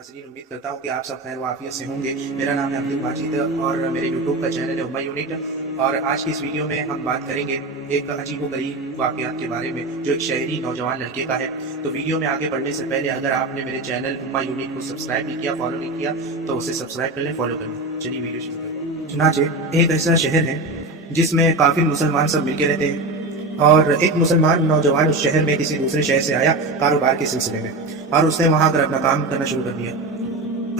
नाज़रीन, उम्मीद करता हूँ कि आप सब खैर व आफियत से होंगे। मेरा नाम है अब्दुल माजिद और मेरे यूट्यूब का चैनल है उम्मा यूनिट। और आज की इस वीडियो में हम बात करेंगे एक अजीबोगरीब वाक़यात के बारे में जो एक शहरी नौजवान लड़के का है। तो वीडियो में आगे बढ़ने से पहले अगर आपने मेरे चैनल उम्मा यूनिट को सब्सक्राइब नहीं किया, फॉलो नहीं किया, तो उसे सब्सक्राइब कर लें, फॉलो कर लें। चलिए वीडियो शुरू करें। चुनांचे एक ऐसा शहर है जिसमें काफ़ी मुसलमान सब मिलके रहते हैं। और एक मुसलमान नौजवान उस शहर में किसी दूसरे शहर से आया कारोबार के सिलसिले में, और उसने वहां आकर अपना काम करना शुरू कर दिया।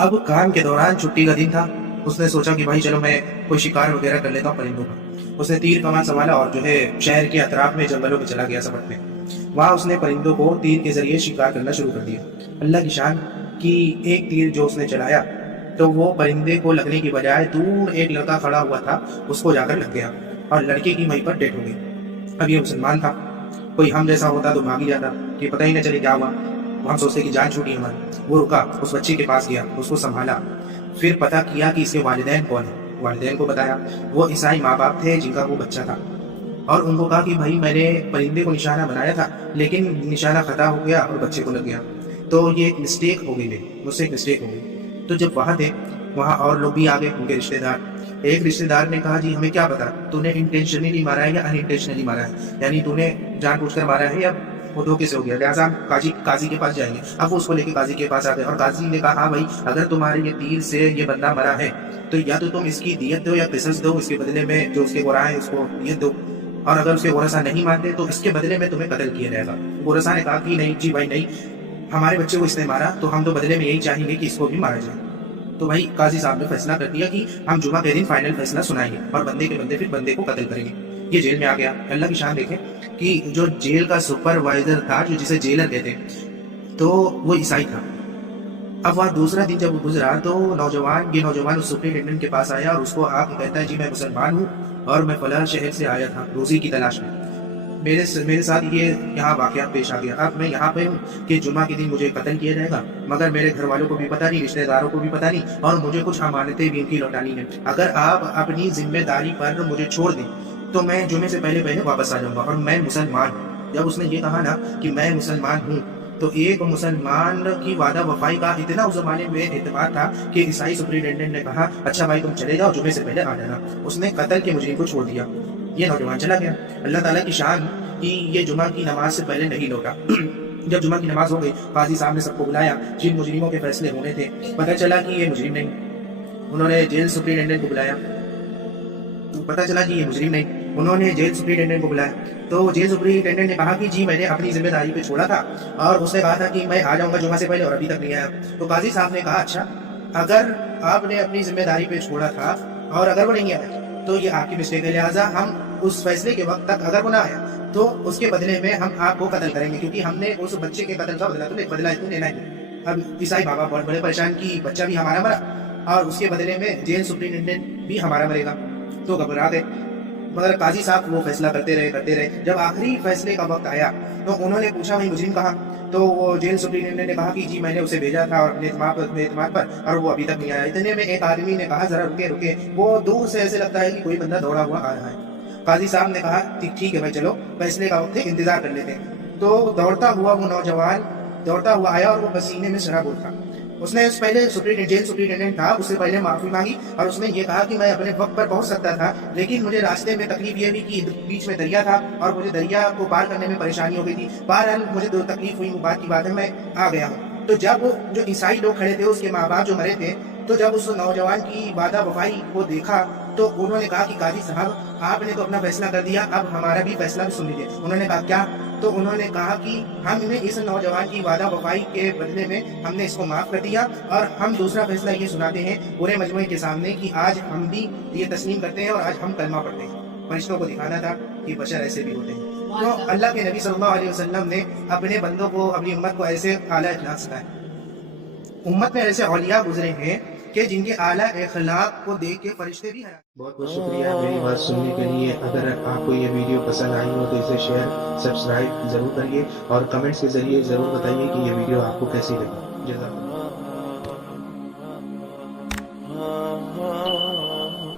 अब काम के दौरान छुट्टी का दिन था। उसने सोचा कि भाई चलो मैं कोई शिकार वगैरह कर लेता हूँ परिंदों का। उसने तीर कमान संभाला और जो है शहर के अतराफ में जंगलों में चला गया सफर में। वहां उसने परिंदों को तीर के जरिए शिकार करना शुरू कर दिया। अल्लाह की शान कि एक तीर जो उसने चलाया तो वो परिंदे को लगने की बजाय दूर एक लड़का खड़ा हुआ था उसको जाकर लग गया और लड़के की वहीं पर डेथ हो गई। अब ये मुसलमान था, कोई हम जैसा होता तो भाग ही जाता कि पता ही न चले क्या हुआ। हम सोचते कि जान छूटी हमारी। वो रुका, उस बच्चे के पास गया, उसको संभाला, फिर पता किया कि इसके वालिदैन कौन है। वालिदैन को बताया, वो ईसाई माँ बाप थे जिनका वो बच्चा था। और उनको कहा कि भाई मैंने परिंदे को निशाना बनाया था लेकिन निशाना खता हो गया और बच्चे को लग गया, तो ये एक मिस्टेक हो गई, मुझसे एक मिस्टेक हो गई। तो जब वहाँ थे वहाँ और लोग भी आ गए, उनके रिश्तेदार। एक रिश्तेदार ने कहा जी हमें क्या पता तूने इंटेंशनली मारा है या अनइंटेंशनली मारा है, यानी तूने जानबूझकर मारा है या वो धोखे से हो गया, लिहाजा हम काजी के पास जाएंगे। अब वो उसको लेके काजी के पास आ गए और काजी ने कहा हाँ भाई अगर तुम्हारे ये तीर से ये बंदा मरा है तो या तो तुम इसकी दियत दो या किसस दो, इसके बदले में जो उसके गोरा है उसको दियत दो, और अगर उसके गोरसा नहीं मानते तो इसके बदले में तुम्हें कत्ल किया जाएगा। गोरसा ने कहा कि नहीं जी भाई नहीं, हमारे बच्चे को इसने मारा तो हम तो बदले में यही चाहेंगे कि इसको भी मारा जाए। तो भाई काजी साहब ने फैसला कर दिया कि हम जुमा के दिन फाइनल फैसला सुनाएंगे और बंदे के बंदे फिर बंदे को कत्ल करेंगे। ये जेल में आ गया। अल्लाह की शान देखें कि जो जेल का सुपरवाइजर था, जो जिसे जेलर कहते, तो वो ईसाई था। अब वह दूसरा दिन जब गुजरा तो ये नौजवान उस सुपरिटेंडेंट के पास आया और उसको आके कहता है जी मैं मुसलमान हूँ और मैं फलां शहर से आया था रोजी की तलाश में। मेरे साथ ये यहाँ वाकया पेश आ गया। अब मैं यहाँ पे हूँ कि जुमा के दिन मुझे कत्ल किया जाएगा, मगर मेरे घर वालों को भी पता नहीं, रिश्तेदारों को भी पता नहीं, और मुझे कुछ अमानतें भी इनकी लौटानी है। अगर आप अपनी जिम्मेदारी पर मुझे छोड़ दें तो मैं जुमे से पहले पहले वापस आ जाऊंगा और मैं मुसलमान हूँ। जब उसने ये कहा ना कि मैं मुसलमान हूँ तो एक मुसलमान की वादा वफाई का इतना उस जमाने में एतबार था कि ईसाई सुपरिटेंडेंट ने कहा अच्छा भाई तुम चले जाओ, जुमे से पहले आ जाना। उसने कत्ल के मुजरिम को छोड़ दिया। ये नौजवान चला गया। अल्लाह ताला की शान कि ये जुमा की नमाज से पहले नहीं लौटा। जब जुमा की नमाज हो गई, काजी साहब ने सबको बुलाया जिन मुजरिमों के फैसले होने थे। पता चला कि ये मुजरिम नहीं। उन्होंने जेल सुपरिटेंडेंट को बुलाया, पता चला कि ये मुजरिम नहीं। उन्होंने जेल सुपरिटेंडेंट को बुलाया तो जेल सुपरिटेंडेंट ने कहा कि जी मैंने अपनी जिम्मेदारी पे छोड़ा था और उसने कहा था कि मैं आ जाऊंगा जुमा से पहले और अभी तक नहीं आया। तो काजी साहब ने कहा अच्छा अगर आपने अपनी जिम्मेदारी पे छोड़ा था और अगर वो नहीं आया तो ये आपकी मिस्टेक है, लिहाजा हम उस फैसले के वक्त तक अगर वो ना आया तो उसके बदले में हम आपको कत्ल करेंगे, क्योंकि हमने उस बच्चे के कत्ल का बदला तुम्हें लेना है। अब ईसाई बाबा बहुत बड़े परेशान की बच्चा भी हमारा मरा और उसके बदले में जेल सुपरिटेंडेंट भी हमारा मरेगा। तो घबरा गए, मगर काजी साहब वो फैसला करते रहे। जब आखिरी फैसले का वक्त आया तो उन्होंने पूछा भाई मुजरिम कहाँ, तो वो जेल सुपरिटेंडेंट ने कहा कि जी मैंने उसे भेजा था और अपने एतमाद पर और वो अभी तक नहीं आया। इतने में एक आदमी ने कहा जरा रुके, वो दूर से ऐसे लगता है कि कोई बंदा दौड़ा हुआ आ रहा है। काजी साहब ने कहा ठीक है भाई चलो फैसले का वक्त है, इंतजार कर लेते हैं। तो दौड़ता हुआ वो नौजवान दौड़ता हुआ आया और वो पसीने में शराबोर था। उसने पहले जेल सुपरिटेंडेंट था, उससे पहले माफी मांगी और उसने ये कहा कि मैं अपने वक्त पर पहुंच सकता था, लेकिन मुझे रास्ते में तकलीफ ये हुई कि बीच में दरिया था और मुझे दरिया को पार करने में परेशानी हो गई थी। बहरहाल मुझे जो तकलीफ हुई वो बात की बात है, मैं आ गया हूँ। तो जब जो ईसाई लोग खड़े थे उसके माँ बाप जो मरे थे, तो जब उस नौजवान की वादा वफाई को देखा तो उन्होंने कहा कि काजी साहब आपने तो अपना फैसला कर दिया, अब हमारा भी फैसला भी सुन लीजिए। उन्होंने कहा क्या, तो उन्होंने कहा कि हमने इस नौजवान की वादा वफाई के बदले में हमने इसको माफ कर दिया और हम दूसरा फैसला ये सुनाते हैं पूरे मजमुए के सामने कि आज हम भी ये तस्लीम करते हैं और आज हम कलमा पढ़ते हैं। फरिश्तों को दिखाना था कि बशर ऐसे भी होते हैं। तो अल्लाह के नबी सल्लल्लाहु अलैहि वसल्लम ने अपने बंदों को, अपनी उम्मत को ऐसे आला इखलाक सिखाया। उम्मत में ऐसे औलिया गुजरे हैं कि जिनके आला इखलाक को देख के फरिश्ते भी हैरान। बहुत बहुत शुक्रिया मेरी बात सुनने के लिए। अगर आपको ये वीडियो पसंद आई हो तो इसे शेयर सब्सक्राइब ज़रूर करिए और कमेंट्स के ज़रिए ज़रूर बताइए कि ये वीडियो आपको कैसी लगी। जज़ाकल्लाह।